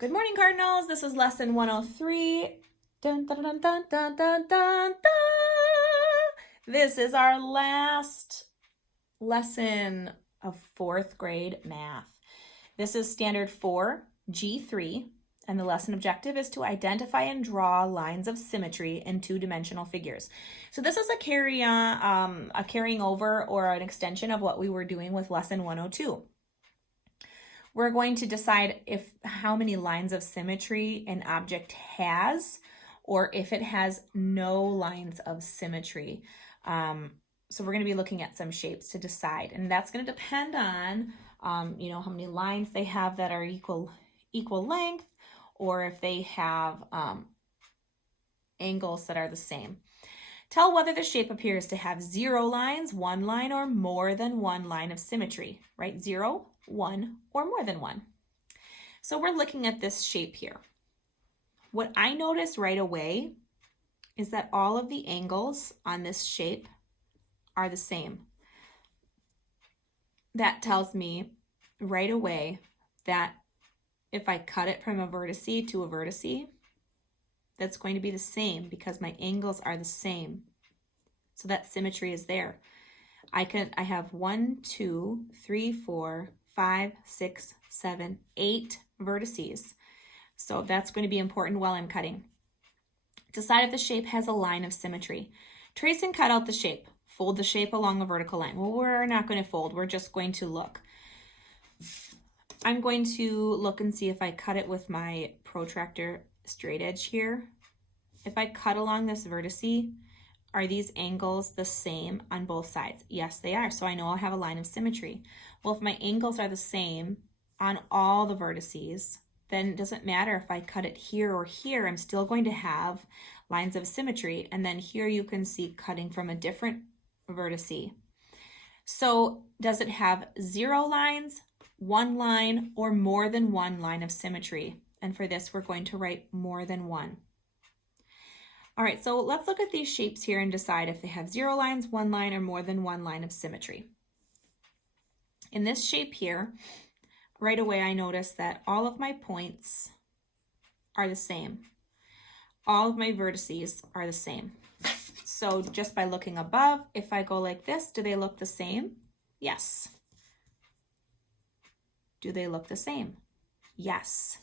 Good morning, Cardinals. This is lesson 103. Dun, dun, dun, dun, dun, dun, dun, dun. This is our last lesson of 4th grade math. This is standard 4.G.3, and the lesson objective is to identify and draw lines of symmetry in two-dimensional figures. So this is a carrying over or an extension of what we were doing with lesson 102. We're going to decide how many lines of symmetry an object has, or if it has no lines of symmetry. So we're going to be looking at some shapes to decide, and that's going to depend on, how many lines they have that are equal length, or if they have angles that are the same. Tell whether the shape appears to have 0 lines, 1 line, or more than 1 line of symmetry, right? 0, 1, or more than 1. So we're looking at this shape here. What I notice right away is that all of the angles on this shape are the same. That tells me right away that if I cut it from a vertice to a vertice, that's going to be the same because my angles are the same. So that symmetry is there. I have 1, 2, 3, 4, 5, 6, 7, 8 vertices. So that's going to be important while I'm cutting. Decide if the shape has a line of symmetry. Trace and cut out the shape. Fold the shape along a vertical line. Well, we're not going to fold. We're just going to look. I'm going to look and see if I cut it with my protractor straight edge here. If I cut along this vertice, are these angles the same on both sides? Yes, they are. So I know I'll have a line of symmetry. Well, if my angles are the same on all the vertices, then it doesn't matter if I cut it here or here, I'm still going to have lines of symmetry. And then here you can see cutting from a different vertice. So does it have 0 lines, 1 line, or more than 1 line of symmetry? And for this, we're going to write more than 1. All right, so let's look at these shapes here and decide if they have 0 lines, 1 line, or more than 1 line of symmetry. In this shape here, right away I notice that all of my points are the same. All of my vertices are the same. So just by looking above, if I go like this, do they look the same? Yes. Do they look the same? Yes.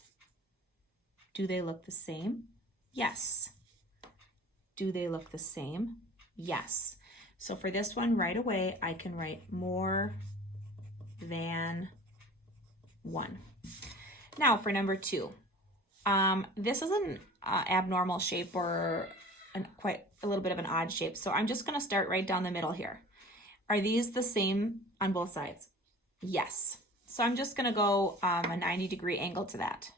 Do they look the same? Yes. Do they look the same? Yes. So for this one right away, I can write more than 1. Now for number 2. This is an abnormal shape or quite a little bit of an odd shape. So I'm just going to start right down the middle here. Are these the same on both sides? Yes. So I'm just going to go a 90-degree angle to that.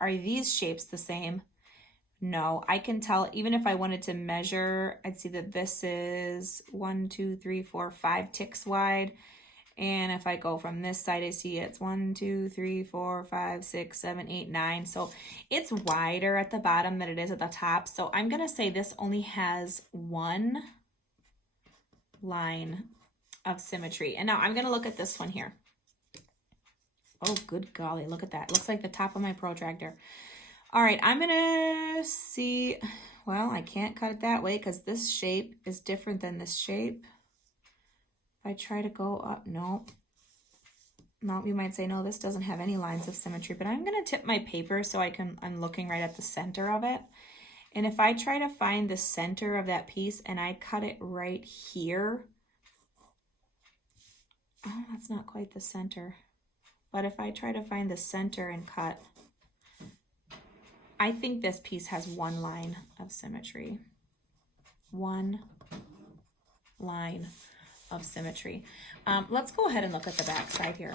Are these shapes the same? No, I can tell even if I wanted to measure, I'd see that this is 1, 2, 3, 4, 5 ticks wide. And if I go from this side, I see it's 1, 2, 3, 4, 5, 6, 7, 8, 9. So it's wider at the bottom than it is at the top. So I'm going to say this only has 1 line of symmetry. And now I'm going to look at this one here. Oh, good golly, look at that. It looks like the top of my protractor. All right, I'm gonna see, well, I can't cut it that way because this shape is different than this shape. If I try to go up, no, you might say, no, this doesn't have any lines of symmetry, but I'm gonna tip my paper so I'm looking right at the center of it. And if I try to find the center of that piece and I cut it right here, oh, that's not quite the center. But if I try to find the center and cut, I think this piece has 1 line of symmetry. 1 line of symmetry. Let's go ahead and look at the back side here.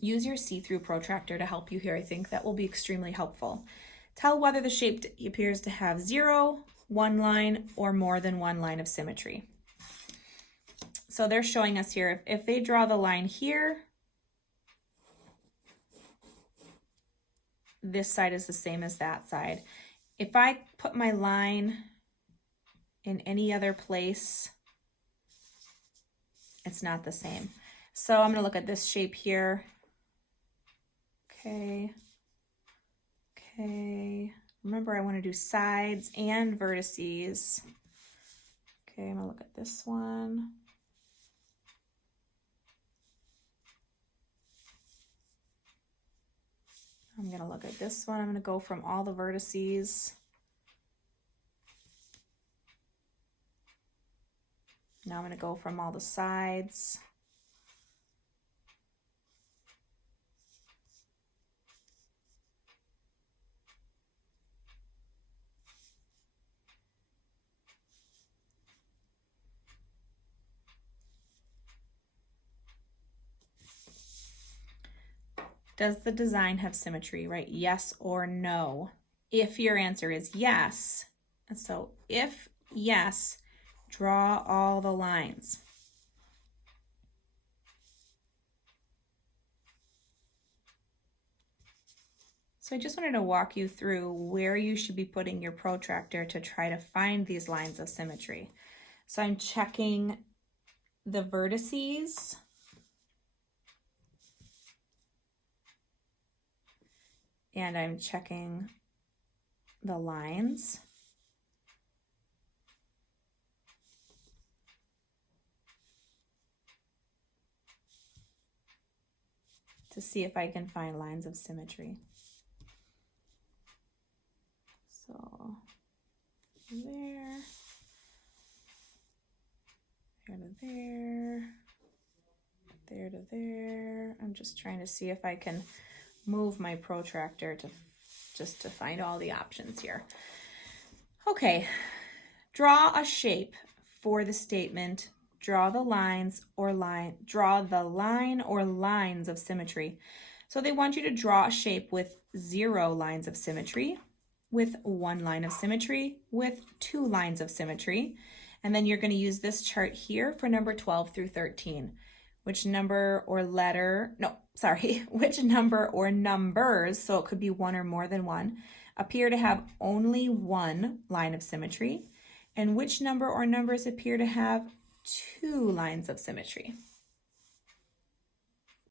Use your see-through protractor to help you here. I think that will be extremely helpful. Tell whether the shape appears to have 0, 1 line, or more than 1 line of symmetry. So they're showing us here, if they draw the line here, this side is the same as that side. If I put my line in any other place, it's not the same. So I'm going to look at this shape here. Okay. Okay. Remember, I want to do sides and vertices. Okay, I'm going to look at this one. I'm going to look at this one. I'm going to go from all the vertices. Now I'm going to go from all the sides. Does the design have symmetry, right? Yes or no? If your answer is yes, and so if yes, draw all the lines. So I just wanted to walk you through where you should be putting your protractor to try to find these lines of symmetry. So I'm checking the vertices. And I'm checking the lines. To see if I can find lines of symmetry. So there, there to there, there to there. I'm just trying to see if I can move my protractor to just to find all the options here. Okay, draw a shape for the statement. Draw the lines or draw the line or lines of symmetry. So they want you to draw a shape with 0 lines of symmetry, with 1 line of symmetry, with 2 lines of symmetry. And then you're going to use this chart here for number 12 through 13. Which number or letter, which number or numbers, so it could be 1 or more than 1, appear to have only 1 line of symmetry, and which number or numbers appear to have 2 lines of symmetry.